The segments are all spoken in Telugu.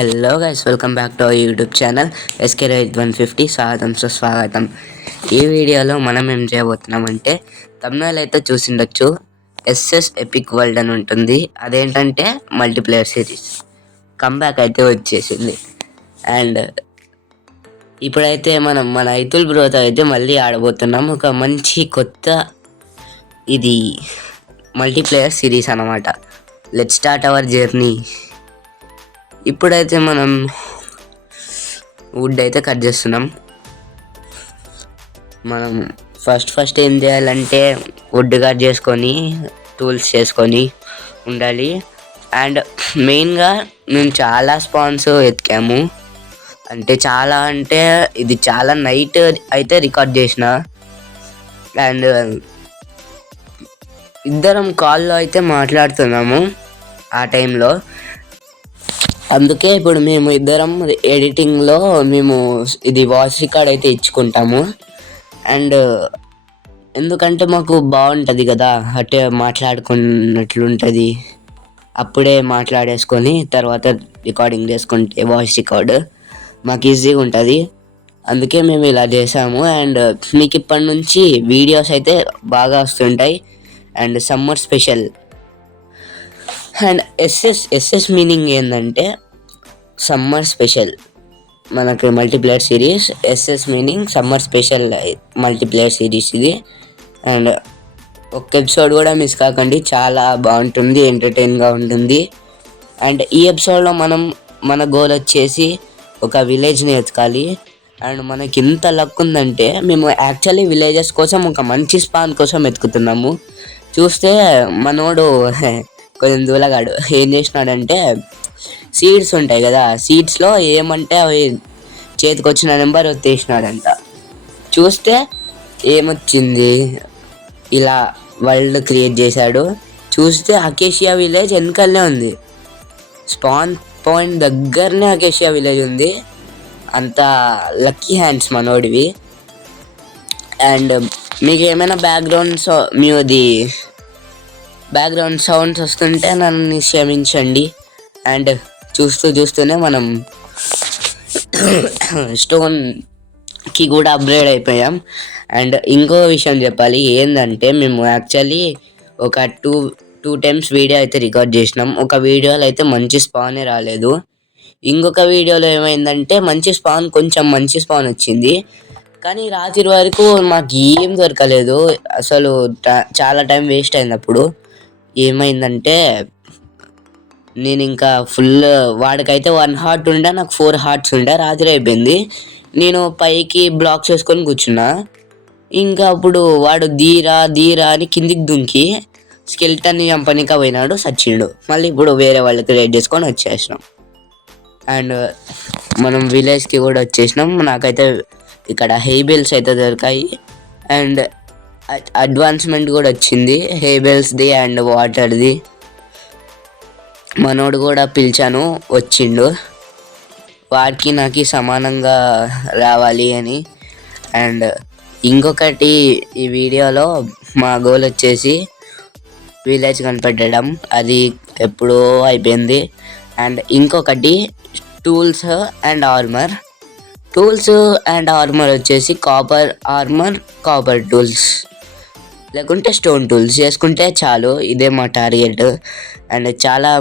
Hello guys, welcome back to our YouTube channel SK right 150. స్వాగతం సుస్వాగతం. ఈ వీడియోలో మనం ఏం చేయబోతున్నామంటే, తమ్నైల్ అయితే చూసిండొచ్చు, ఎస్ఎస్ ఎపిక్ వరల్డ్ అని ఉంటుంది. అదేంటంటే మల్టీప్లేయర్ సిరీస్ కంబ్యాక్ అయితే వచ్చేసింది. అండ్ ఇప్పుడైతే మనం మన ఐతుల్ బ్రోతో అయితే మళ్ళీ ఆడబోతున్నాం. ఒక మంచి కొత్త ఇది మల్టీప్లేయర్ సిరీస్ అన్నమాట. Let's start our journey. ఇప్పుడైతే మనం వుడ్ అయితే కట్ చేస్తున్నాం. మనం ఫస్ట్ ఏం చేయాలంటే వుడ్ కట్ చేసుకొని టూల్స్ చేసుకొని ఉండాలి. అండ్ మెయిన్గా మేము చాలా స్పాన్స్ ఎతికాము. అంటే ఇది చాలా నైట్ అయితే రికార్డ్ చేసిన. అండ్ ఇద్దరం కాల్లో అయితే మాట్లాడుతున్నాము ఆ టైంలో. అందుకే ఇప్పుడు మేము ఇద్దరం ఎడిటింగ్లో మేము ఇది వాయిస్ రికార్డ్ అయితే ఇచ్చుకుంటాము. అండ్ ఎందుకంటే మాకు బాగుంటుంది కదా, అట్టే మాట్లాడుకున్నట్లుంటుంది. అప్పుడే మాట్లాడేసుకొని తర్వాత రికార్డింగ్ చేసుకుంటే వాయిస్ రికార్డ్ మాకు ఈజీగా ఉంటుంది. అందుకే మేము ఇలా చేసాము. అండ్ మీకు ఇప్పటి నుంచి వీడియోస్ అయితే బాగా వస్తుంటాయి. And summer special. And SS meaning ఏంటంటే సమ్మర్ స్పెషల్. మనకి multiplayer series SS meaning summer special multiplayer series ఇది. అండ్ ఒక్క ఎపిసోడ్ కూడా మిస్ కాకండి, చాలా బాగుంటుంది, ఎంటర్టైన్గా ఉంటుంది. అండ్ ఈ ఎపిసోడ్లో మన గోల్ వచ్చేసి ఒక విలేజ్ని ఎతకాలి. అండ్ మనకి ఇంత లక్ ఉందంటే మేము యాక్చువల్లీ విలేజెస్ కోసం ఒక మంచి స్పాన్ కోసం ఎతుకుతున్నాము. చూస్తే మనోడు కొంచెం దూలగాడు ఏం చేసినాడంటే, సీడ్స్ ఉంటాయి కదా, సీడ్స్లో ఏమంటే అవి చేతికి వచ్చిన నెంబర్ తీసినాడంట. చూస్తే ఏమొచ్చింది, ఇలా వరల్డ్ క్రియేట్ చేశాడు. చూస్తే అకేషియా విలేజ్ వెనకాలనే ఉంది, స్పాన్ పాయింట్ దగ్గరనే అకేషియా విలేజ్ ఉంది. అంత లక్కీ హ్యాండ్స్ మనోడివి. అండ్ మీకు ఏమైనా బ్యాక్గ్రౌండ్ సౌండ్స్ వస్తుంటే నన్ను క్షమించండి. అండ్ చూస్తూనే మనం స్టోన్కి కూడా అప్గ్రేడ్ అయిపోయాం. అండ్ ఇంకో విషయం చెప్పాలి ఏంటంటే, మేము యాక్చువల్లీ ఒక టూ టైమ్స్ వీడియో అయితే రికార్డ్ చేసినాం. ఒక వీడియోలో అయితే మంచి స్పానే రాలేదు. ఇంకొక వీడియోలో ఏమైందంటే కొంచెం మంచి స్పాన్ వచ్చింది. కానీ రాత్రి వరకు మాకు ఏం దొరకలేదు అసలు. చాలా టైం వేస్ట్ అయింది. అప్పుడు ఏమైందంటే, నేను ఇంకా ఫుల్, వాడికైతే 1 హార్ట్ ఉండే, నాకు 4 హార్ట్స్ ఉండే. రాత్రి అయిపోయింది, నేను పైకి బ్లాక్స్ వేసుకొని కూర్చున్నా. ఇంకా అప్పుడు వాడు ధీరా అని కిందికి దుంకి స్కెల్టన్ని చంపనిక పోయినాడు, సచ్చిండు. మళ్ళీ ఇప్పుడు వేరే వాళ్ళకి రేట్ చేసుకొని వచ్చేసినాం. అండ్ మనం విలేజ్కి కూడా వచ్చేసినాం. నాకైతే ఇక్కడ హెయిబెల్స్ అయితే దొరికాయి. అండ్ అడ్వాన్స్మెంట్ కూడా వచ్చింది హెయిబెల్స్ది అండ్ వాటర్ది. మనోడు కూడా పిలిచాను, వచ్చిండు. వాడికి నాకు సమానంగా రావాలి అని. అండ్ ఇంకొకటి, ఈ వీడియోలో మా గోల్ వచ్చేసి విలేజ్ కనిపెట్టడం, అది ఎప్పుడో అయిపోయింది. అండ్ ఇంకొకటి టూల్స్ అండ్ ఆర్మర్ వచ్చేసి కాపర్ ఆర్మర్, కాపర్ టూల్స్ లేకుంటే స్టోన్ టూల్స్ చేసుకుంటే చాలు. ఇదే మా టార్గెట్. అండ్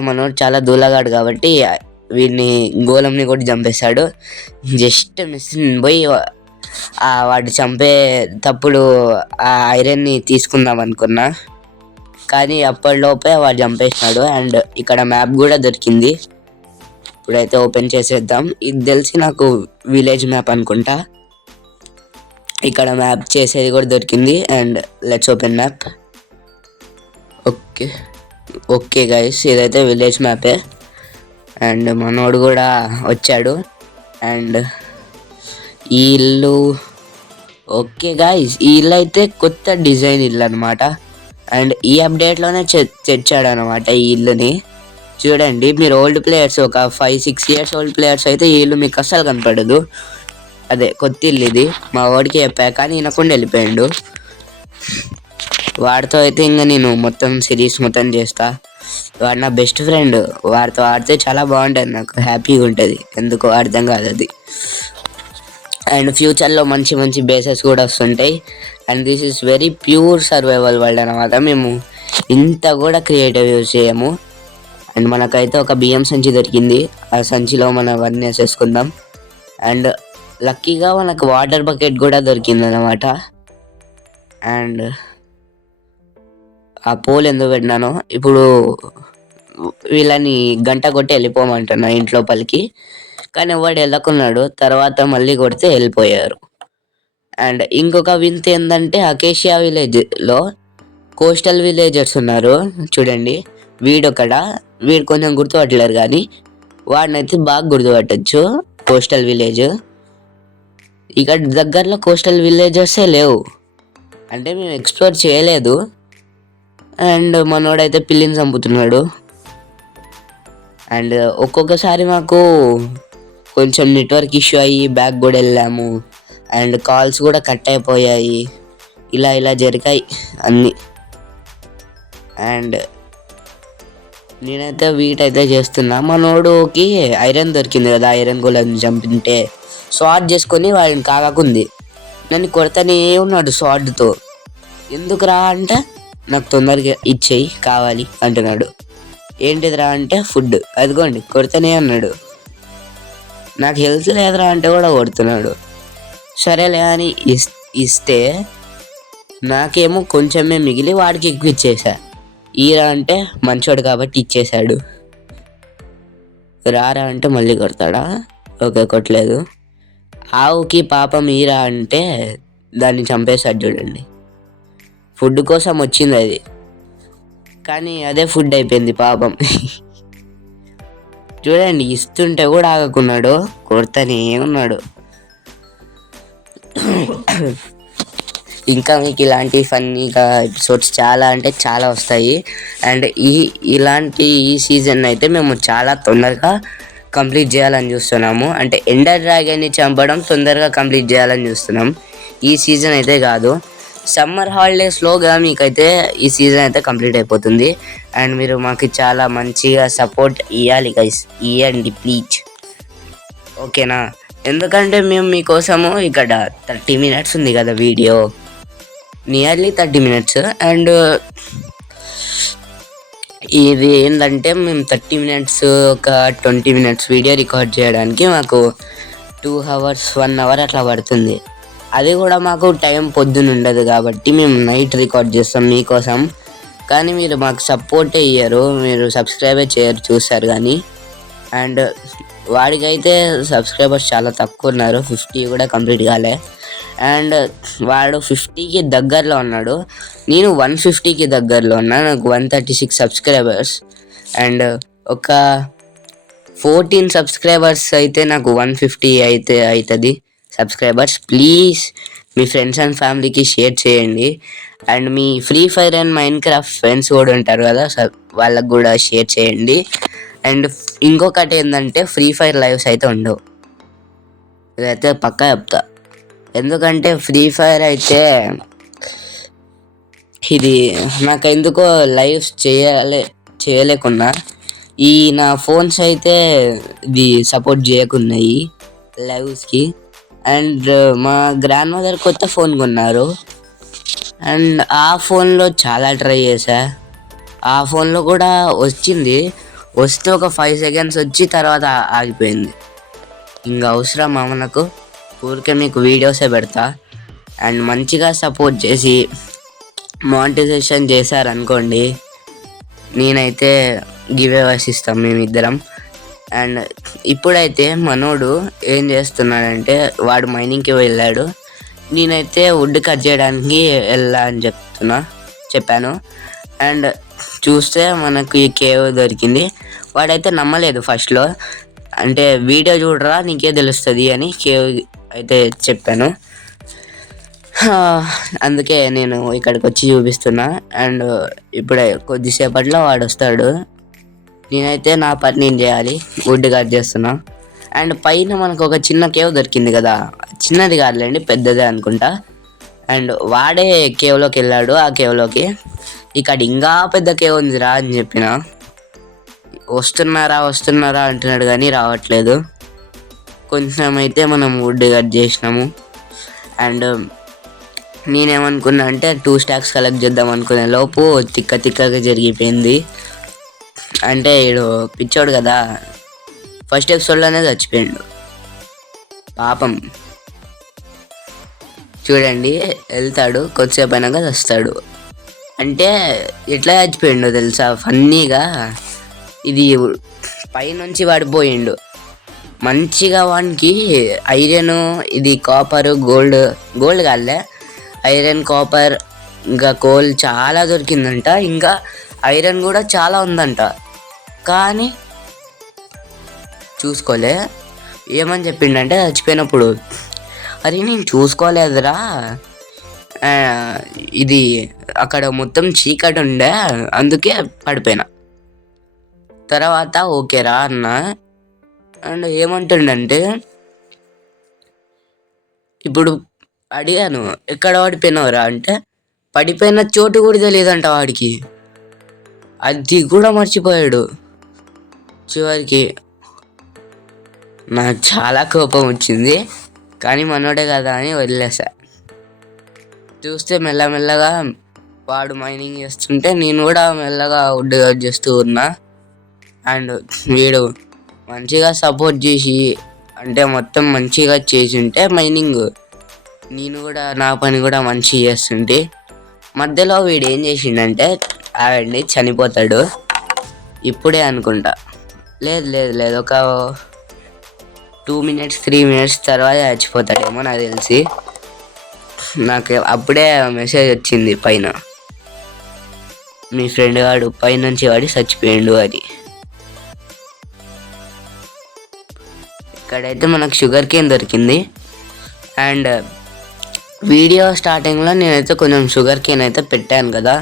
మనోడు చాలా దూలగాడు కాబట్టి వీడిని గోళంని కూడా చంపేశాడు. జస్ట్ మిస్ పోయి వాడు చంపేటప్పుడు ఆ ఐరన్ని తీసుకుందాం అనుకున్నా, కానీ అప్పటిలోపే వాడు చంపేసినాడు. అండ్ ఇక్కడ మ్యాప్ కూడా దొరికింది. ఇప్పుడైతే ఓపెన్ చేసేద్దాం. ఇది తెలిసి నాకు విలేజ్ మ్యాప్ అనుకుంటా. ఇక్కడ మ్యాప్ చేసేది కూడా దొరికింది. And let's open map. Okay guys, ఇదైతే విలేజ్ మ్యాపే. అండ్ మనోడు కూడా వచ్చాడు. అండ్ ఈ ఇల్లు, ఓకే గైస్, ఈ ఇల్లు అయితే కొత్త డిజైన్ ఇల్లు అనమాట. అండ్ ఈ అప్డేట్లోనే తెచ్చాడు అనమాట ఈ ఇల్లుని. చూడండి, మీరు ఓల్డ్ ప్లేయర్స్, ఒక 5-6 ఇయర్స్ ఓల్డ్ ప్లేయర్స్ అయితే ఈ ఇల్లు మీకు అస్సలు కనపడదు. అదే కొత్త ఇల్లు ఇది. మా వాడికి చెప్పా కానీ వినకుండా వెళ్ళిపోయాడు. వాడితో అయితే ఇంకా నేను మొత్తం సిరీస్ మొత్తం చేస్తా. వాడు నా బెస్ట్ ఫ్రెండ్. వాడితో ఆడితే చాలా బాగుంటుంది, నాకు హ్యాపీగా ఉంటుంది, ఎందుకో అర్థం కాదు అది. అండ్ ఫ్యూచర్లో మంచి మంచి బేసెస్ కూడా వస్తుంటాయి. And this is very pure survival world అనమాట. మేము ఇంత కూడా క్రియేటివ్ యూజ్ చేయము. అండ్ మనకైతే ఒక బియ్యం సంచి దొరికింది, ఆ సంచిలో మనం అవన్నీ వేసేసుకుందాం. అండ్ లక్కీగా మనకు వాటర్ బకెట్ కూడా దొరికింది అనమాట. అండ్ ఆ పోల్ ఎందుకు పెట్టినానో, ఇప్పుడు వీళ్ళని గంట కొట్టి వెళ్ళిపోమంటున్నా ఇంట్లోపలికి, కానీ వాడు వెళ్ళకున్నాడు. తర్వాత మళ్ళీ కొడితే వెళ్ళిపోయారు. అండ్ ఇంకొక వింత ఏంటంటే అకేషియా విలేజ్లో కోస్టల్ విలేజర్స్ ఉన్నారు చూడండి. వీడు కొంచెం గుర్తుపట్టలేరు, కానీ వాడినైతే బాగా గుర్తుపట్టచ్చు. కోస్టల్ విలేజ్ ఇక్కడ దగ్గరలో కోస్టల్ విలేజెసే లేవు, అంటే మేము ఎక్స్ప్లోర్ చేయలేదు. అండ్ మనోడైతే పిల్లిని చంపుతున్నాడు. అండ్ ఒక్కొక్కసారి మాకు కొంచెం నెట్వర్క్ ఇష్యూ అయ్యి బ్యాక్ కూడా వెళ్ళాము. అండ్ కాల్స్ కూడా కట్ అయిపోయాయి. ఇలా జరిగాయి అన్నీ. అండ్ నేనైతే వీటైతే చేస్తున్నా. మనోడుకి ఐరన్ దొరికింది కదా, ఐరన్ గోళం చంపితే స్వాట్ చేసుకొని వాడిని కాకుంది. నన్ను కొడతానే ఉన్నాడు స్వాట్తో. ఎందుకురా అంటే నాకు తొందరగా ఇచ్చేయి కావాలి అంటున్నాడు. ఏంటిదిరా అంటే ఫుడ్, అదిగోండి కొడతానే అన్నాడు. నాకు హెల్త్ లేదురా అంటే కూడా కొడుతున్నాడు. సరేలే అని ఇస్తే నాకేమో కొంచెమే మిగిలి వాడికి ఎక్కువ ఇచ్చేసా. ఈరా అంటే మంచోడు కాబట్టి ఇచ్చేశాడు. రారా అంటే మళ్ళీ కొడతాడా? ఓకే, కొట్టలేదు. ఆవుకి పాపం ఈరా అంటే దాన్ని చంపేశాడు చూడండి. ఫుడ్ కోసం వచ్చింది అది, కానీ అదే ఫుడ్ అయిపోయింది పాపం. చూడండి, ఇస్తుంటే కూడా ఆగకున్నాడు, కొడతానే ఉన్నాడు. ఇంకా మీకు ఇలాంటి ఫన్నీగా ఎపిసోడ్స్ చాలా అంటే చాలా వస్తాయి. అండ్ ఈ సీజన్ అయితే మేము చాలా తొందరగా కంప్లీట్ చేయాలని చూస్తున్నాము. అంటే ఎండర్ డ్రాగన్ని చంపడం తొందరగా కంప్లీట్ చేయాలని చూస్తున్నాం. ఈ సీజన్ అయితే కాదు, సమ్మర్ హాలిడేస్లోగా మీకైతే ఈ సీజన్ అయితే కంప్లీట్ అయిపోతుంది. అండ్ మీరు మాకు చాలా మంచిగా సపోర్ట్ ఇవ్వాలి గైస్, ఇవ్వండి ప్లీజ్, ఓకేనా? ఎందుకంటే మేము మీకోసము ఇక్కడ 30 minutes ఉంది కదా వీడియో, నియర్లీ 30 minutes. అండ్ ఇది ఏంటంటే మేము 30 minutes ఒక 20 minutes వీడియో రికార్డ్ చేయడానికి మాకు 2 hours 1 hour అట్లా పడుతుంది. అది కూడా మాకు టైం పొద్దున ఉండదు కాబట్టి మేము నైట్ రికార్డ్ చేస్తాం మీకోసం. కానీ మీరు మాకు సపోర్టే ఇయ్యరు, మీరు సబ్స్క్రైబే చేయరు, చూస్తారు కానీ. అండ్ వాడికైతే సబ్స్క్రైబర్స్ చాలా తక్కువ ఉన్నారు, 50 కూడా కంప్లీట్ కాలే. అండ్ వాడు 50కి దగ్గరలో ఉన్నాడు, నేను 150కి దగ్గరలో ఉన్నా. నాకు 136 సబ్స్క్రైబర్స్. అండ్ ఒక 14 సబ్స్క్రైబర్స్ అయితే నాకు 150 అయితే అవుతుంది subscribers. Please me friends and ఫ్యామిలీకి షేర్ చేయండి. And me free fire and mind craft friends కూడా ఉంటారు కదా, వాళ్ళకు కూడా షేర్ చేయండి. అండ్ ఇంకొకటి ఏంటంటే ఫ్రీ ఫైర్ లైవ్స్ అయితే ఉండవు, ఇదైతే పక్కా చెప్తా. ఎందుకంటే ఫ్రీ ఫైర్ అయితే ఇది నాకు ఎందుకో లైవ్స్ చేయలేకున్నా, ఈ నా ఫోన్స్ అయితే ఇది సపోర్ట్ చేయకున్నాయి లైవ్స్కి. అండ్ మా గ్రాండ్ మదర్ కొత్త ఫోన్ కొన్నారు, అండ్ ఆ ఫోన్లో చాలా ట్రై చేశా. ఆ ఫోన్లో కూడా వస్తే ఒక 5 seconds వచ్చి తర్వాత ఆగిపోయింది. ఇంకా అవసరమా మనకు? ఊరికే మీకు వీడియోసే పెడతా. అండ్ మంచిగా సపోర్ట్ చేసి మానిటైజేషన్ చేశారనుకోండి, నేనైతే గివ్ అవేస్ ఇస్తాం మేమిద్దరం. అండ్ ఇప్పుడైతే మనోడు ఏం చేస్తున్నాడంటే వాడు మైనింగ్కి వెళ్ళాడు, నేనైతే వుడ్ కట్ చేయడానికి వెళ్ళా అని చెప్పాను. అండ్ చూస్తే మనకు ఈ కేవ్ దొరికింది. వాడైతే నమ్మలేదు ఫస్ట్లో, అంటే వీడియో చూడరా నీకే తెలుస్తుంది అని కేవ్ అయితే చెప్పాను. అందుకే నేను ఇక్కడికి వచ్చి చూపిస్తున్నా. అండ్ ఇప్పుడే కొద్దిసేపట్లో వాడు వస్తాడు, నేనైతే నా పని నేను చేయాలి, వుడ్ కట్ చేస్తున్నా. అండ్ పైన మనకు ఒక చిన్న కేవ్ దొరికింది కదా, చిన్నది కాదులేండి పెద్దదే అనుకుంటా. అండ్ వాడే కేవ్లోకి వెళ్ళాడు. ఆ కేవ్లోకి ఇక్కడ ఇంకా పెద్ద కేవ్ ఉందిరా అని చెప్పిన. వస్తున్నారా అంటున్నాడు కానీ రావట్లేదు. కొంచెం అయితే మనం వుడ్ కట్ చేసినాము. అండ్ నేనేమనుకున్నా అంటే 2 స్టాక్స్ కలెక్ట్ చేద్దాం అనుకునే లోపు తిక్కగా జరిగిపోయింది. అంటే వీడు పిచ్చోడు కదా, ఫస్ట్ ఎపిసోడ్లోనే చచ్చిపోయాడు పాపం. చూడండి, వెళ్తాడు, కొద్దిసేపు అయినాక చస్తాడు. అంటే ఎట్లా చచ్చిపోయిండో తెలుసా ఫన్నీగా? ఇది పైనుంచి పడిపోయిండు. మంచిగా వానికి ఐరన్, ఇది కాపర్, గోల్డ్ కాదులే, ఐరన్, కాపర్, ఇంకా కోల్ చాలా దొరికిందంట. ఇంకా ఐరన్ కూడా చాలా ఉందంట. కానీ చూసుకోలే. ఏమని చెప్పిండంటే చచ్చిపోయినప్పుడు, అరే నేను చూసుకోలేదురా, ఇది అక్కడ మొత్తం చీకటి ఉండే అందుకే పడిపోయినా. తర్వాత ఓకేరా అన్న. అండ్ ఏమంటుండంటే, ఇప్పుడు అడిగాను ఎక్కడ పడిపోయినావురా అంటే, పడిపోయిన చోటు కూడా తెలియదంట వాడికి. అది కూడా మర్చిపోయాడు. చివరికి నాకు చాలా కోపం వచ్చింది, కానీ మనోడే కదా అని వదిలేసా. చూస్తే మెల్లమెల్లగా వాడు మైనింగ్ చేస్తుంటే నేను కూడా మెల్లగా వుడ్ కట్ చేస్తూ ఉన్నా. అండ్ వీడు మంచిగా సపోర్ట్ చేసి, అంటే మొత్తం మంచిగా చేసి ఉంటే మైనింగ్, నేను కూడా నా పని కూడా మంచిగా చేస్తుంటే, మధ్యలో వీడు ఏం చేసిండంటే ఆవిడ్ని చనిపోతాడు. ఇప్పుడే అనుకుంటా, లేదు ఒక 2 minutes 3 minutes తర్వాత చచ్చిపోతాడేమో నాకు తెలిసి. నాకు అప్పుడే మెసేజ్ వచ్చింది పైన, మీ ఫ్రెండ్ వాడు పైనుంచి వాడి చచ్చిపోయిండు అని. ఇక్కడైతే మనకు షుగర్ కేన్ దొరికింది. అండ్ వీడియో స్టార్టింగ్లో నేనైతే కొంచెం షుగర్ కేన్ అయితే పెట్టాను కదా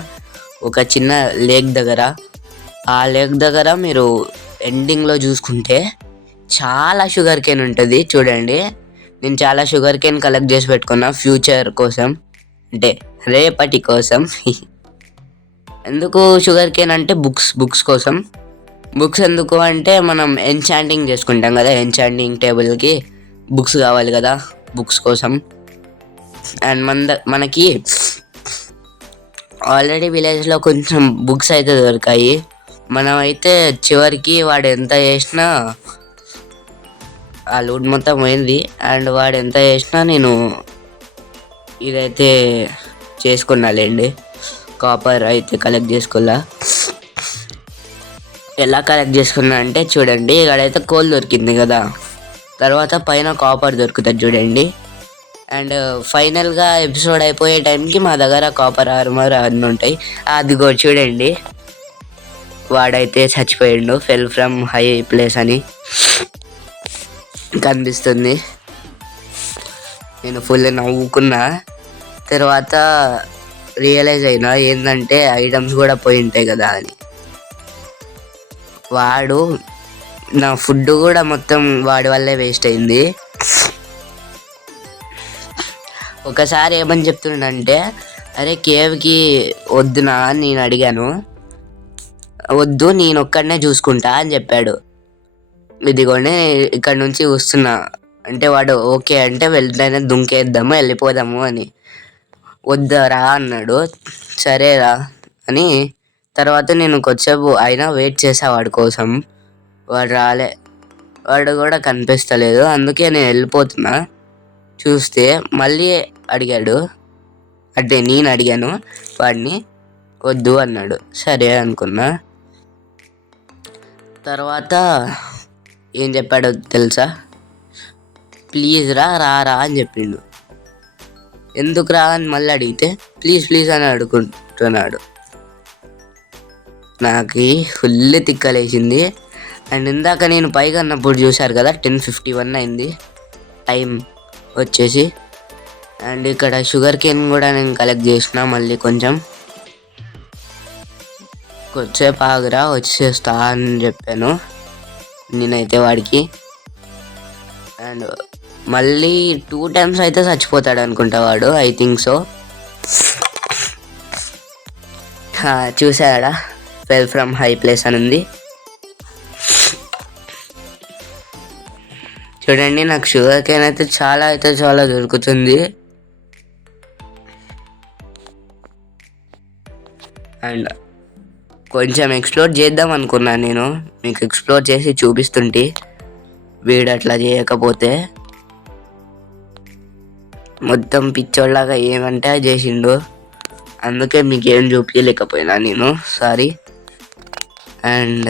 ఒక చిన్న లేక్ దగ్గర. ఆ లేక్ దగ్గర మీరు ఎండింగ్లో చూసుకుంటే చాలా షుగర్ కేన్ ఉంటుంది. చూడండి, నేను చాలా షుగర్ కేన్ కలెక్ట్ చేసి పెట్టుకున్నా ఫ్యూచర్ కోసం, అంటే రేపటి కోసం. ఎందుకు షుగర్ కేన్ అంటే బుక్స్ కోసం. బుక్స్ ఎందుకు అంటే మనం ఎన్చాంటింగ్ చేసుకుంటాం కదా, ఎన్చాంటింగ్ టేబుల్కి బుక్స్ కావాలి కదా, బుక్స్ కోసం. అండ్ మనకి ఆల్రెడీ విలేజ్లో కొంచెం బుక్స్ అయితే దొరికాయి. మనమైతే చివరికి వాడు ఎంత చేసినా ఆ లూట్ మొత్తం పోయింది. అండ్ వాడు ఎంత చేసినా నేను ఇదైతే చేసుకున్నాలేండి, కాపర్ అయితే కలెక్ట్ చేసుకోలే. ఎలా కలెక్ట్ చేసుకున్నా అంటే చూడండి, ఇక్కడైతే కోల్ దొరికింది కదా, తర్వాత పైన కాపర్ దొరుకుతుంది చూడండి. అండ్ ఫైనల్గా ఎపిసోడ్ అయిపోయే టైంకి మా దగ్గర కాపర్ ఆర్మర్ అన్నీ ఉంటాయి. అదిగో చూడండి, వాడైతే చచ్చిపోయిండు, ఫెల్ ఫ్రమ్ హై ప్లేస్ అని కనిపిస్తుంది. నేను ఫుల్ నవ్వుకున్నా. తర్వాత రియలైజ్ అయినా ఏంటంటే ఐటమ్స్ కూడా పోయి ఉంటాయి కదా అని. వాడు నా ఫుడ్ కూడా మొత్తం వాడి వల్లే వేస్ట్ అయింది. ఒకసారి ఏమని చెప్తుండంటే, అరే కేవ్కి వద్దునా అని నేను అడిగాను. వద్దు, నేను ఒక్కడనే చూసుకుంటా అని చెప్పాడు. ఇదిగోనే ఇక్కడ నుంచి వస్తున్నా అంటే వాడు ఓకే అంటే వెళ్తానే దుంకేద్దాము వెళ్ళిపోదాము అని. వద్దరా అన్నాడు. సరేరా అని తర్వాత నేను కొద్దిసేపు అయినా వెయిట్ చేసా వాడి కోసం. వాడు రాలే, వాడు కూడా కనిపిస్తలేదు. అందుకే నేను వెళ్ళిపోతున్నా. చూస్తే మళ్ళీ అడిగాడు, అంటే నేను అడిగాను వాడిని, వద్దు అన్నాడు. సరే అనుకున్నా. తర్వాత ఏం చెప్పాడో తెలుసా? ప్లీజ్ రారా అని చెప్పిండు. ఎందుకు రా అని మళ్ళీ అడిగితే ప్లీజ్ అని అడుగుతున్నాడు. నాకు ఫుల్ తిక్కలేసింది. అండ్ ఇందాక నేను పైగా అన్నప్పుడు చూశారు కదా 10:51 అయింది టైం వచ్చేసి. అండ్ ఇక్కడ షుగర్ కేన్ కూడా నేను కలెక్ట్ చేసిన. మళ్ళీ కొద్దిసేపు ఆగురా వచ్చేస్తా అని చెప్పాను నేనైతే వాడికి. అండ్ మళ్ళీ 2 times అయితే చచ్చిపోతాడు అనుకుంటా వాడు, ఐ థింక్ సో. చూసాడా, ఫెల్ ఫ్రమ్ హై ప్లేస్ అని ఉంది. చూడండి, నాకు షుగర్ కేన్ అయితే చాలా దొరుకుతుంది. అండ్ కొంచెం ఎక్స్ప్లోర్ చేద్దాం అనుకున్నాను, నేను మీకు ఎక్స్ప్లోర్ చేసి చూపిస్తుంటే వీడు అట్లా చేయకపోతే మొత్తం పిచ్చోళ్ళలాగా ఏమంటే చేసిండు. అందుకే మీకు ఏం చూపించలేకపోయినా నేను, సారీ. అండ్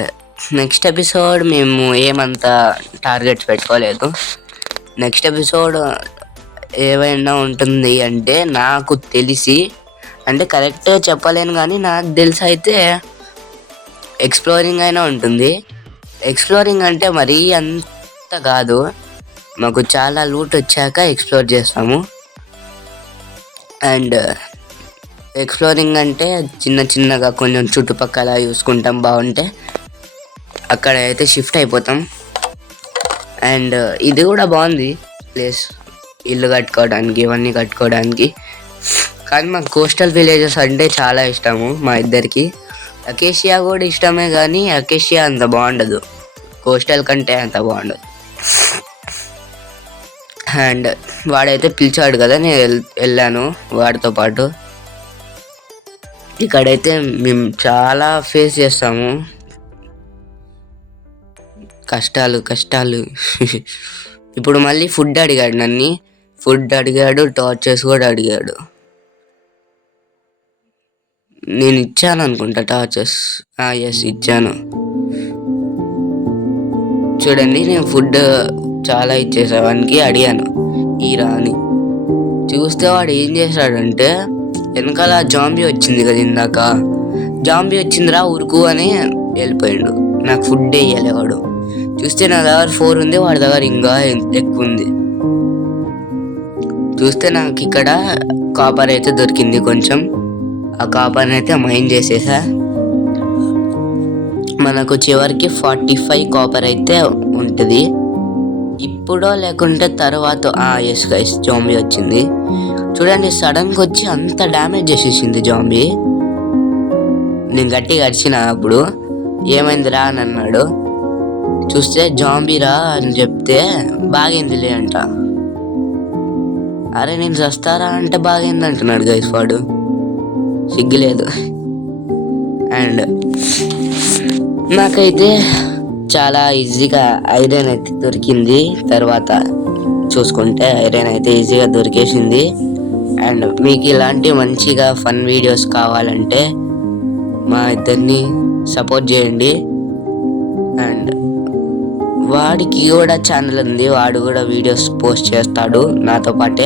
నెక్స్ట్ ఎపిసోడ్ మేము ఏమంతా టార్గెట్స్ పెట్టుకోలేదు. నెక్స్ట్ ఎపిసోడ్ ఏమైనా ఉంటుంది అంటే నాకు తెలిసి, అంటే కరెక్ట్గా చెప్పలేను కానీ నాకు తెలిసి అయితే ఎక్స్ప్లోరింగ్ అయినా ఉంటుంది. ఎక్స్ప్లోరింగ్ అంటే మరీ అంత కాదు, మాకు చాలా లూట్ వచ్చాక ఎక్స్ప్లోర్ చేస్తాము. అండ్ ఎక్స్ప్లోరింగ్ అంటే చిన్నగా కొంచెం చుట్టుపక్కల చూసుకుంటాం, బాగుంటే అక్కడ అయితే షిఫ్ట్ అయిపోతాం. అండ్ ఇది కూడా బాగుంది ప్లేస్, ఇల్లు కట్టుకోవడానికి, ఇవన్నీ కట్టుకోవడానికి. కానీ మాకు కోస్టల్ విలేజెస్ అంటే చాలా ఇష్టము మా ఇద్దరికి. అకేషియా కూడా ఇష్టమే, కానీ అకేషియా అంత బాగుండదు, కోస్టల్ కంటే అంత బాగుండదు. అండ్ వాడైతే పిలిచాడు కదా, నేను వెళ్ళాను వాడితో పాటు. ఇక్కడైతే మేము చాలా ఫేస్ చేస్తాము కష్టాలు. ఇప్పుడు మళ్ళీ ఫుడ్ అడిగాడు, టార్చర్స్ కూడా అడిగాడు. నేను ఇచ్చాను అనుకుంటా టార్చర్స్, ఎస్ ఇచ్చాను. చూడండి, నేను ఫుడ్ చాలా ఇచ్చేసావానికి అడిగాను ఈరా అని. చూస్తే వాడు ఏం చేశాడంటే, వెనకాల జాంబీ వచ్చింది కదా ఇందాక, జాంబీ వచ్చిందిరా ఉరుకు అని వెళ్ళిపోయాడు. నాకు ఫుడ్ వేయాలి వాడు. చూస్తే నా దగ్గర 4 ఉంది, వాడి దగ్గర ఇంకా ఎక్కువ ఉంది. చూస్తే నాకు ఇక్కడ కాపర్ అయితే దొరికింది కొంచెం. ఆ కాపర్ని అయితే మైన్ చేసేసా. మనకు చివరికి 45 కాపర్ అయితే ఉంటుంది. ఇప్పుడో లేకుంటే తర్వాత ఎస్ గైస్, జాంబీ వచ్చింది. చూడండి, సడన్గా వచ్చి అంత డ్యామేజ్ చేసేసింది జాంబీ. నేను గట్టిగా అరిచిన అప్పుడు, ఏమైందిరా అని అన్నాడు. చూస్తే జాంబీరా అని చెప్తే బాగైందిలే అంట. అరే నేను చస్తారా అంటే బాగైంది అంటున్నాడు గైస్ వాడు, సిగ్గులేదు. అండ్ నాకైతే చాలా ఈజీగా ఐరన్ అయితే దొరికింది. తర్వాత చూసుకుంటే ఐరన్ అయితే ఈజీగా దొరికేసింది. అండ్ మీకు ఇలాంటి మంచిగా ఫన్ వీడియోస్ కావాలంటే మా ఇద్దరిని సపోర్ట్ చేయండి. అండ్ వాడికి కూడా ఛానల్ ఉంది, వాడు కూడా వీడియోస్ పోస్ట్ చేస్తాడు నాతో పాటే.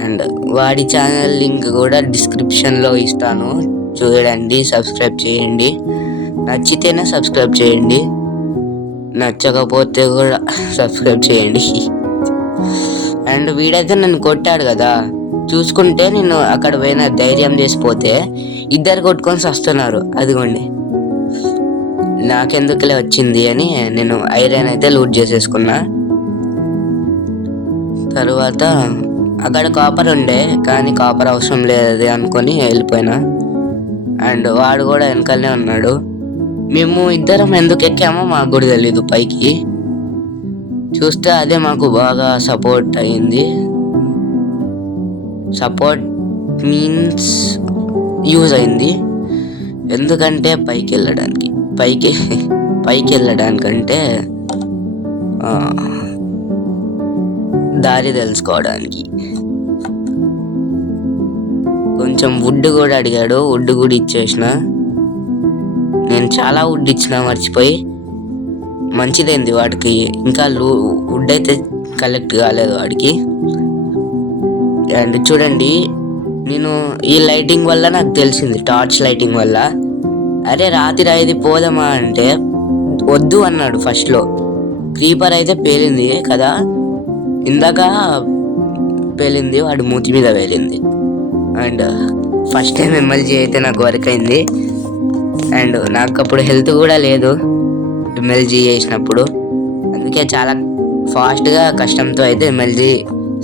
అండ్ వాడి ఛానల్ లింక్ కూడా డిస్క్రిప్షన్లో ఇస్తాను, చూడండి, సబ్స్క్రైబ్ చేయండి. నచ్చితేనే సబ్స్క్రైబ్ చేయండి, నచ్చకపోతే కూడా సబ్స్క్రైబ్ చేయండి. అండ్ వీడైతే నన్ను కొట్టాడు కదా, చూసుకుంటే నేను అక్కడ పోయిన ధైర్యం చేసిపోతే ఇద్దరు కొట్టుకొని వస్తున్నారు. అదిగోండి, నాకెందుకులే వచ్చింది అని నేను ఐరన్ అయితే లూట్ చేసేసుకున్నా. తర్వాత అక్కడ కాపర్ ఉండే, కానీ కాపర్ అవసరం లేదు అనుకొని వెళ్ళిపోయినా. అండ్ వాడు కూడా వెనకాలనే ఉన్నాడు. మేము ఇద్దరం ఎందుకు ఎక్కామో మాకు కూడా తెలీదు పైకి. చూస్తే అదే మాకు బాగా సపోర్ట్ అయింది. సపోర్ట్ మీన్స్ యూజ్ అయింది. ఎందుకంటే పైకి వెళ్ళడానికంటే దారి తెలుసుకోవడానికి. కొంచెం వుడ్ కూడా అడిగాడు, వుడ్ కూడా ఇచ్చేసిన. నేను చాలా వుడ్ ఇచ్చిన మర్చిపోయి. మంచిదైంది వాడికి, ఇంకా వుడ్ అయితే కలెక్ట్ కాలేదు వాడికి. అండ్ చూడండి, నేను ఈ లైటింగ్ వల్ల నాకు తెలిసింది, టార్చ్ లైటింగ్ వల్ల. అరే రాత్రి ఇది పోదామా అంటే వద్దు అన్నాడు ఫస్ట్లో. క్రీపర్ అయితే పేలింది కదా, ఇందాక పేలింది, వాడు మూతి మీద పేలింది. అండ్ ఫస్ట్ టైం ఎమ్మెల్జీ అయితే నాకు వర్క్ అయింది. అండ్ నాకు అప్పుడు హెల్త్ కూడా లేదు ఎమ్మెల్జీ చేసినప్పుడు, అందుకే చాలా ఫాస్ట్గా కష్టంతో అయితే ఎమ్మెల్జీ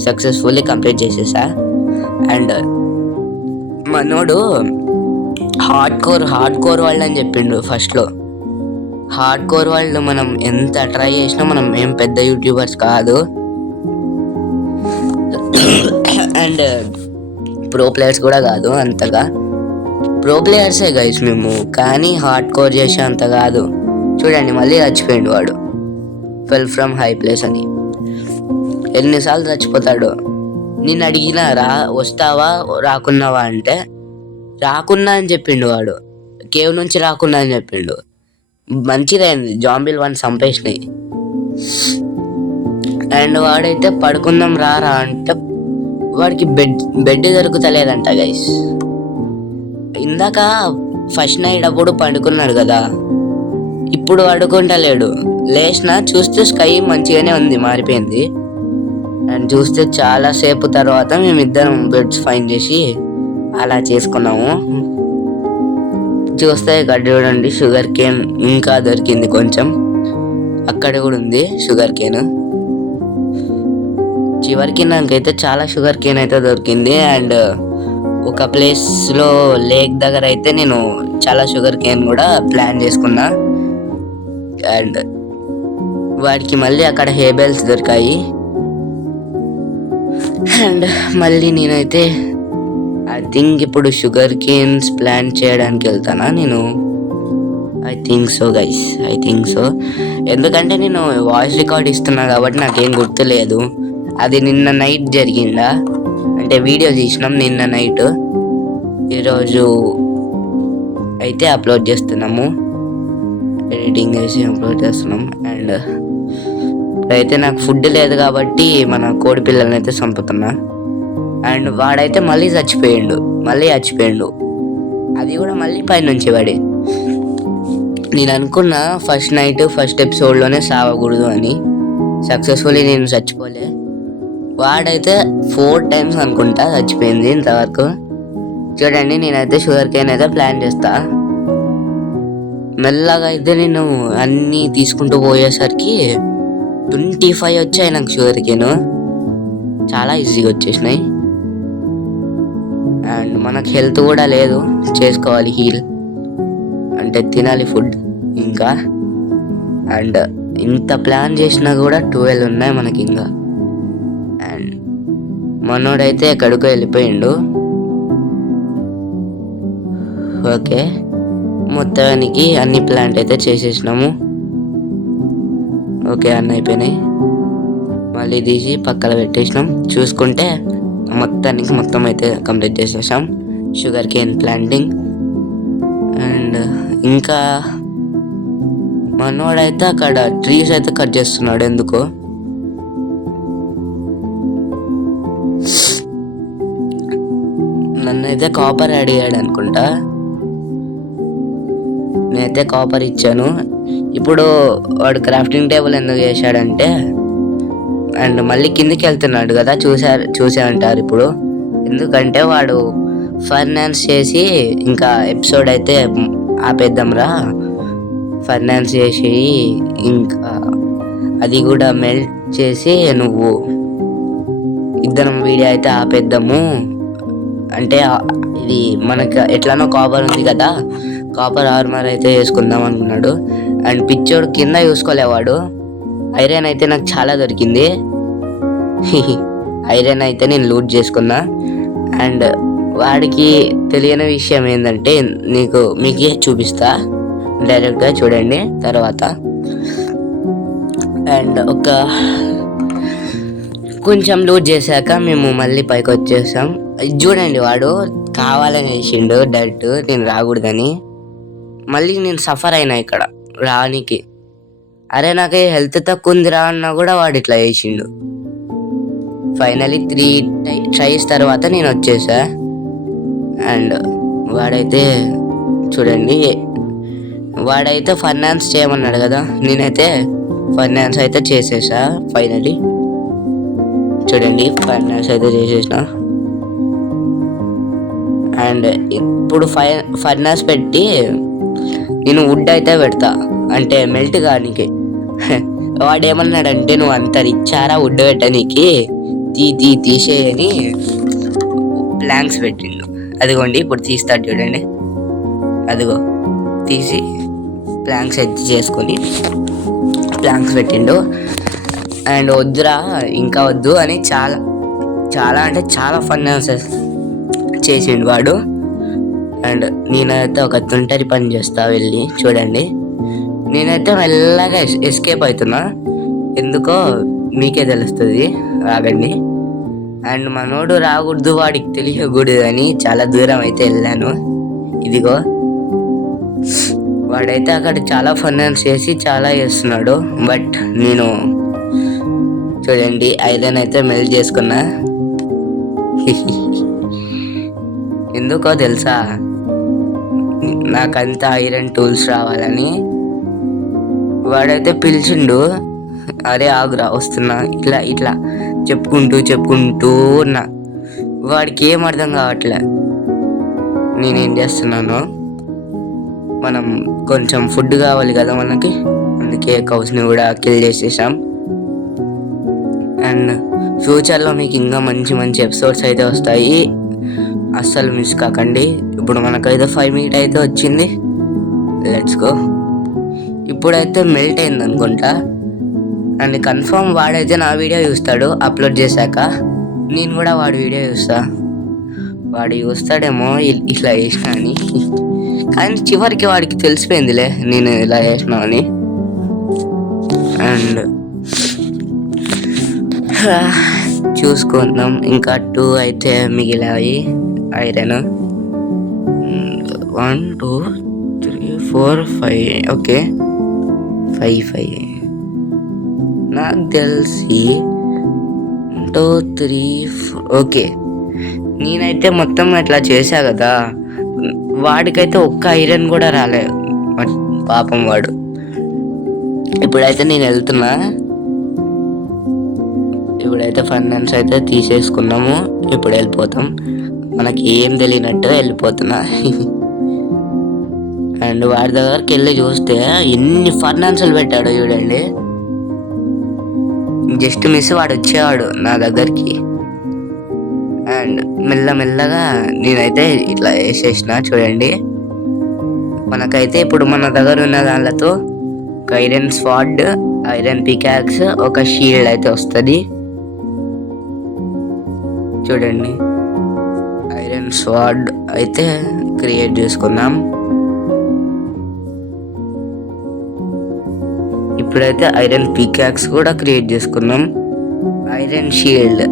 సక్సెస్ఫుల్లీ కంప్లీట్ చేసేసా. అండ్ మనోడు హార్డ్ కోర్ వాళ్ళు అని చెప్పిండు ఫస్ట్లో. హార్డ్ కోర్ వాళ్ళు మనం ఎంత ట్రై చేసినా మనం ఏం పెద్ద యూట్యూబర్స్ కాదు. అండ్ ప్రో ప్లేయర్స్ కూడా కాదు అంతగా. ప్రో ప్లేయర్సే గైస్ మేము, కానీ హార్డ్ కోర్ చేసే అంత కాదు. చూడండి మళ్ళీ చచ్చిపోయిండు వాడు, ఫెల్ ఫ్రమ్ హై ప్లేస్ అని. ఎన్నిసార్లు చచ్చిపోతాడు. నేను అడిగినా వస్తావా రాకున్నావా అంటే రాకున్నా అని చెప్పిండు వాడు. కేవ్ నుంచి రాకున్నా అని చెప్పిండు. మంచిదైంది, జాంబీలు వాడిని చంపేసినాయి. అండ్ వాడైతే పడుకుందాం రా అంటే వాడికి బెడ్ దొరుకుతలేదంట గైస్. ఇందాక ఫస్ట్ నైట్ అప్పుడు పండుకున్నాడు కదా, ఇప్పుడు పడుకుంటలేడు. లేచిన చూస్తే స్కై మంచిగానే ఉంది, మారిపోయింది. అండ్ చూస్తే చాలా సేపు తర్వాత మేమిద్దరం బెడ్స్ ఫైండ్ చేసి అలా చేసుకున్నాము. చూస్తే ఇక్కడ చూడండి షుగర్ కేన్ ఇంకా దొరికింది కొంచెం, అక్కడ కూడా ఉంది షుగర్ కేన్. చివరికి నాకైతే చాలా షుగర్ కేన్ అయితే దొరికింది. అండ్ ఒక ప్లేస్లో లేక్ దగ్గర అయితే నేను చాలా షుగర్ కేన్ కూడా ప్లాన్ చేసుకున్నా. అండ్ వాడికి మళ్ళీ అక్కడ హేబెల్స్ దొరికాయి. అండ్ మళ్ళీ నేనైతే ఐ థింక్ ఇప్పుడు షుగర్ కేన్స్ ప్లాన్ చేయడానికి వెళ్తానా నేను. I think so guys, I think so. ఎందుకంటే నేను వాయిస్ రికార్డ్ ఇస్తున్నా కాబట్టి నాకేం గుర్తులేదు. అది నిన్న నైట్ జరిగిందా అంటే వీడియో తీసినాం నిన్న నైట్, ఈరోజు అయితే అప్లోడ్ చేస్తున్నాము, ఎడిటింగ్ చేసి అప్లోడ్ చేస్తున్నాం. అండ్ ఇప్పుడైతే నాకు ఫుడ్ లేదు కాబట్టి మన కోడి పిల్లల్ని అయితే చంపుతున్నా. అండ్ వాడైతే మళ్ళీ చచ్చిపోయిండు, అది కూడా మళ్ళీ పైనుంచి వాడి. నేను అనుకున్నా ఫస్ట్ నైట్ ఫస్ట్ ఎపిసోడ్లోనే సావకూడదు అని, సక్సెస్ఫుల్లీ నేను చచ్చిపోలే. వాడైతే 4 times అనుకుంటా చచ్చిపోయింది ఇంతవరకు. చూడండి నేనైతే షుగర్ కేన్ అయితే ప్లాన్ చేస్తా. మెల్లగా అయితే నేను అన్నీ తీసుకుంటూ పోయేసరికి 25 వచ్చాయి నాకు షుగర్ కేన్, చాలా ఈజీగా వచ్చేసినాయి. అండ్ మనకు హెల్త్ కూడా లేదు, చేసుకోవాలి హీల్ అంటే తినాలి ఫుడ్ ఇంకా. అండ్ ఇంత ప్లాన్ చేసినా కూడా 12 ఉన్నాయి మనకి ఇంకా. అండ్ మనోడైతే ఎక్కడికో వెళ్ళిపోయిండు. ఓకే, మొత్తానికి అన్ని ప్లాంట్ అయితే చేసేసినాము. ఓకే అన్నీ అయిపోయినాయి, మళ్ళీ తీసి పక్కన పెట్టేసినాం. చూసుకుంటే మొత్తం అయితే కంప్లీట్ చేసేసాం షుగర్ కేన్ ప్లాంటింగ్. అండ్ ఇంకా మనోడైతే అక్కడ ట్రీస్ అయితే కట్ చేస్తున్నాడు ఎందుకో. నన్నైతే కాపర్ అడిగాడు అనుకుంటా, నేనైతే కాపర్ ఇచ్చాను. ఇప్పుడు వాడు క్రాఫ్టింగ్ టేబుల్ ఎందుకు చేశాడంటే, అండ్ మళ్ళీ కిందికి వెళ్తున్నాడు కదా, చూసే అంటారు ఇప్పుడు. ఎందుకంటే వాడు ఫైనాన్స్ చేసి ఇంకా ఎపిసోడ్ అయితే ఆపేద్దాంరా, ఫైనాన్స్ చేసి ఇంకా అది కూడా మెల్ట్ చేసి నువ్వు ఇద్దరం వీడియో అయితే ఆపేద్దాము అంటే, ఇది మనకు ఎట్లానో కాపర్ ఉంది కదా, కాపర్ ఆర్మర్ అయితే వేసుకుందాం అనుకున్నాడు. అండ్ పిచ్చోడు కింద చూసుకోలేవాడు. ఐరన్ అయితే నాకు చాలా దొరికింది, ఐరన్ అయితే నేను లూట్ చేసుకున్నా. అండ్ వాడికి తెలియని విషయం ఏంటంటే మీకే చూపిస్తా డైరెక్ట్గా, చూడండి తర్వాత. అండ్ కొంచెం లూట్ చేశాక మేము మళ్ళీ పైకి వచ్చేసాం. చూడండి వాడు కావాలని వేసిండు డైరెక్ట్, నేను రాకూడదని. మళ్ళీ నేను సఫర్ అయినా ఇక్కడ రానికి. అరే నాకు హెల్త్ తక్కువ ఉంది రా అన్నా కూడా వాడు ఇట్లా వేసిండు. ఫైనలీ 3 tries తర్వాత నేను వచ్చేసా. అండ్ వాడైతే చూడండి, వాడైతే ఫైనాన్స్ చేయమన్నాడు కదా, నేనైతే ఫైనాన్స్ అయితే చేసేసా ఫైనలీ. చూడండి ఫైనాన్స్ అయితే చేసేసిన. అండ్ ఇప్పుడు ఫైనాన్స్ పెట్టి నేను వుడ్ అయితే పెడతా అంటే మెల్ట్ కానీకి. వాడు ఏమన్నాడంటే, నువ్వు అంత రిచ్చారా వుడ్ పెట్టనీకి, తీసేయని ప్లాంక్స్ పెట్టిండు. అదిగోండి ఇప్పుడు తీస్తాడు చూడండి, అదిగో తీసి ప్లాంక్స్ అయితే చేసుకొని ప్లాంక్స్ పెట్టిండు. అండ్ వద్దురా ఇంకా వద్దు అని చాలా చాలా అంటే చాలా ఫన్ చేసిండు వాడు. అండ్ నేనైతే ఒక తుంటరి పని చేస్తా వెళ్ళి చూడండి. నేనైతే మెల్లగా ఎస్కేప్ అవుతున్నా, ఎందుకో మీకే తెలుస్తుంది, రాగండి. అండ్ మనోడు రాకూడదు వాడికి తెలియకూడదు అని చాలా దూరం అయితే వెళ్ళాను. ఇదిగో వాడైతే అక్కడ చాలా ఫన్ చేసి చాలా చేస్తున్నాడు. బట్ నేను చూడండి ఐరన్ అయితే మెల్ట్ చేసుకున్నా. ఎందుకో తెలుసా, నాకంత ఐరన్ టూల్స్ రావాలని. వాడైతే పిలిచిండు, అరే ఆగురా వస్తున్నా, ఇట్లా ఇట్లా చెప్పుకుంటూ ఉన్నా. వాడికి ఏం అర్థం కావట్లే నేనేం చేస్తున్నాను. మనం కొంచెం ఫుడ్ కావాలి కదా మనకి, అందుకే కౌస్ని కూడా కిల్ చేసేసాం. అండ్ ఫ్యూచర్లో మీకు ఇంకా మంచి మంచి ఎపిసోడ్స్ అయితే వస్తాయి, అస్సలు మిస్ కాకండి. ఇప్పుడు మనకైతే 5 minutes అయితే వచ్చింది. Let's go. ఇప్పుడైతే మెల్ట్ అయింది అనుకుంటా. అండ్ కన్ఫర్మ్ వాడైతే నా వీడియో చూస్తాడు అప్లోడ్ చేశాక, నేను కూడా వాడి వీడియో చూస్తా. వాడు చూస్తాడేమో ఇట్లా చేసినా అని, కానీ చివరికి వాడికి తెలిసిపోయిందిలే నేను ఇలా చేసినా అని. అండ్ చూసుకుందాం, ఇంకా 2 అయితే మిగిలాయి ఐరన్. 1 2 3 4 5. ఓకే 5 నాకు తెలిసి 1 2 3 4. ఓకే నేనైతే మొత్తం ఇట్లా చేశా కదా, వాడికైతే ఒక్క ఐరన్ కూడా రాలే పాపం వాడు. ఇప్పుడైతే నేను వెళ్తున్నా. ఇప్పుడైతే ఫైనాన్స్ అయితే తీసేసుకున్నాము. ఇప్పుడు వెళ్ళిపోతాం, మనకి ఏం తెలియనట్టు వెళ్ళిపోతున్నా. అండ్ వాడి దగ్గరికి వెళ్ళి చూస్తే ఎన్ని ఫైనాన్సులు పెట్టాడు చూడండి. జస్ట్ మిస్ వాడు వచ్చేవాడు నా దగ్గరికి. అండ్ మెల్లమెల్లగా నేనైతే ఇట్లా వేసేసిన చూడండి. మనకైతే ఇప్పుడు మన దగ్గర ఉన్న దానిలతో ఒక ఐరన్ స్వాడ్, ఐరన్ పికాక్స్, ఒక షీల్డ్ అయితే వస్తుంది చూడండి. ఐరన్ స్వాడ్ అయితే క్రియేట్ చేసుకున్నాం. ఇప్పుడైతే ఐరన్ పికాక్స్ కూడా క్రియేట్ చేసుకున్నాం. ఐరన్ షీల్డ్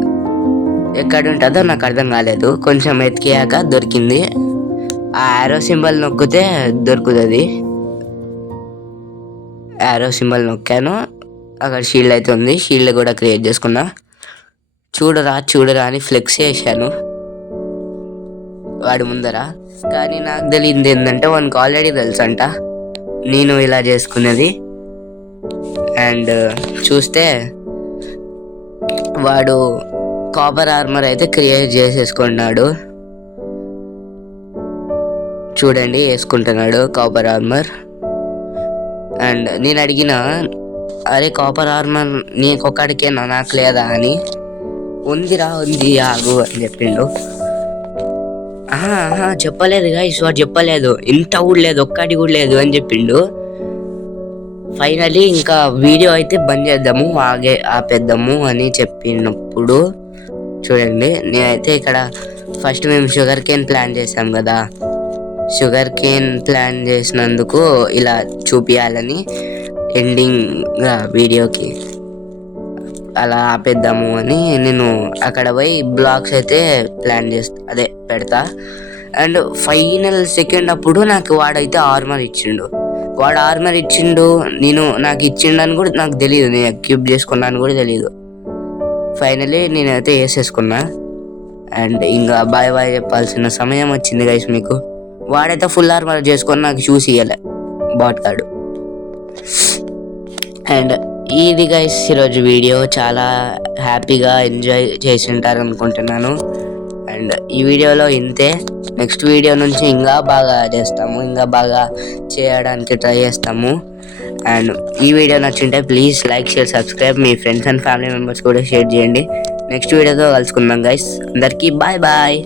ఎక్కడ ఉంటుందో నాకు అర్థం కాలేదు, కొంచెం ఎతికాక దొరికింది. ఆ యారో సింబల్ నొక్కితే దొరుకుతుంది. యారో సింబల్ నొక్కాను, అక్కడ షీల్డ్ అయితే ఉంది. షీల్డ్ కూడా క్రియేట్ చేసుకున్నా. చూడరా అని ఫ్లెక్స్ చేశాను వాడి ముందర. కానీ నాకు తెలియదు ఏంటంటే వానికి ఆల్రెడీ తెలుసు అంట నేను ఇలా చేసుకున్నది. అండ్ చూస్తే వాడు కాపర్ ఆర్మర్ అయితే క్రియేట్ చేసేసుకున్నాడు చూడండి, వేసుకుంటున్నాడు కాపర్ ఆర్మర్. అండ్ నేను అడిగిన, అరే కాపర్ ఆర్మర్ నీకొక్కడికేనా నాకు లేదా అని. ఉంది ఆగు అని చెప్పిండు. చెప్పలేదు గైస్, వాడు చెప్పలేదు, ఇంత కూడా లేదు, ఒక్కటి కూడా లేదు అని చెప్పిండు. ఫైనలీ ఇంకా వీడియో అయితే బంద్ చేద్దాము, ఆపేద్దాము అని చెప్పినప్పుడు చూడండి, నేనైతే ఇక్కడ ఫస్ట్ మేము షుగర్ కేన్ ప్లాన్ చేసాం కదా, షుగర్ కేన్ ప్లాన్ చేసినందుకు ఇలా చూపించాలని ఎండింగ్ వీడియోకి అలా ఆపేద్దాము అని నేను అక్కడ పోయి బ్లాగ్స్ అయితే ప్లాన్ పెడతా. అండ్ ఫైనల్ సెకండ్ అప్పుడు నాకు వాడైతే ఆర్మర్ ఇచ్చిండు. నాకు ఇచ్చిండని కూడా నాకు తెలియదు, నేను ఎక్విప్ చేసుకున్నాను కూడా తెలియదు. ఫైనలీ నేనైతే వేసేసుకున్నా. అండ్ ఇంకా బాయ్ చెప్పాల్సిన సమయం వచ్చింది గైస్ మీకు. వాడైతే ఫుల్ ఆర్మర్ చేసుకొని నాకు చూసి ఇవ్వలే బాట్ కార్డు. అండ్ ఇది గైస్ ఈరోజు వీడియో, చాలా హ్యాపీగా ఎంజాయ్ చేసి ఉంటారు అనుకుంటున్నాను. అండ్ ఈ వీడియోలో ఇంతే. నెక్స్ట్ వీడియో నుంచి ఇంకా బాగా చేస్తాము, ఇంకా బాగా చేయడానికి ట్రై చేస్తాము. అండ్ ఈ వీడియో నచ్చింటే ప్లీజ్ లైక్, షేర్, సబ్స్క్రైబ్. మీ ఫ్రెండ్స్ అండ్ ఫ్యామిలీ మెంబర్స్ కూడా షేర్ చేయండి. నెక్స్ట్ వీడియోతో కలుసుకుందాం గైస్. అందరికీ బాయ్.